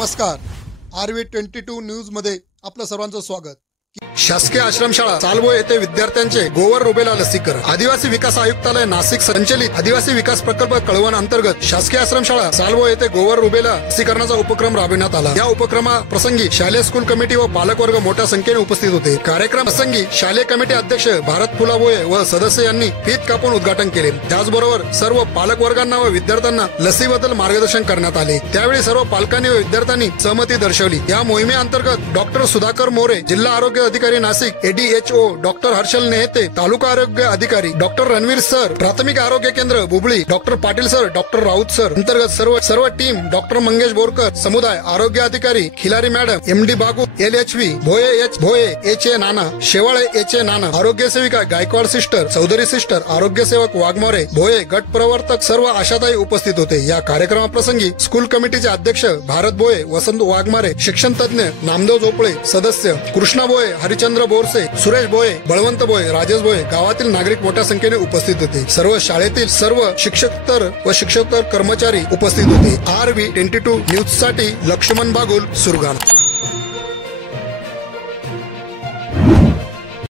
नमस्कार, RV22 news मध्ये आपलं सर्वांचं स्वागत। शासकीय आश्रमशाळा चालवो येथे विद्यार्थ्यांचे गोवर रुबेला लसीकरण। आदिवासी विकास आयुक्तालय नाशिक संचलित आदिवासी विकास प्रकल्प कळवण अंतर्गत शासकीय आश्रमशाळा चालवो येथे गोवर रुबेला लसीकरणाचा उपक्रम राबविण्यात आला। या उपक्रमा प्रसंगी शालेय स्कूल कमिटी व पालक वर्ग मोठ्या संख्येने उपस्थित होते। कार्यक्रम प्रसंगी शालेय कमिटी अध्यक्ष भारत फुलाबोये व सदस्य यांनी फीत कापून उद्घाटन केले। त्याचबरोबर सर्व पालक वर्गांना व विद्यार्थ्यांना लसीबद्दल मार्गदर्शन करण्यात आले। त्यावेळी सर्व पालकांनी व विद्यार्थ्यांनी सहमती दर्शवली। या मोहिमेअंतर्गत डॉक्टर सुधाकर मोरे, जिल्हा आरोग्य अधिकारी नाशिक, ADHO डॉक्टर हर्षल नेहते, तालुका आरोग्य अधिकारी डॉक्टर रणवीर सर, प्राथमिक आरोग्य केंद्र Bubli doctor Patil sir, doctor Raut sir अंतर्गत सर्व टीम डॉक्टर मंगेश बोरकर, समुदाय आरोग्य अधिकारी Khilari madam, MD Bagu, LHV Bhoye H Bhoye, HA Nana, Shewale HA Nana, आरोग्य सेविका गायकवाड सिस्टर, चौधरी सिस्टर, आरोग्य सेवक वाघमोरे, भोये गट प्रवर्तक सर्व आशाताई उपस्थित होते। या कार्यक्रमाप्रसंगी स्कूल कमिटीचे अध्यक्ष भारत भोये, वसंत वाघमारे, शिक्षण तज्ञ नामदेव झोपळे, सदस्य कृष्णा भोये, हरिचंद्र बोरसे, सुरेश भोये, बळवंत भोये, राजेश भोये, गावातील नागरिक मोठ्या संख्येने उपस्थित होते। सर्व शाळेतील सर्व शिक्षकतर व शिक्षकतर कर्मचारी उपस्थित होते। RV22 न्यूज साठी लक्ष्मण बागुल, सुरगाणा।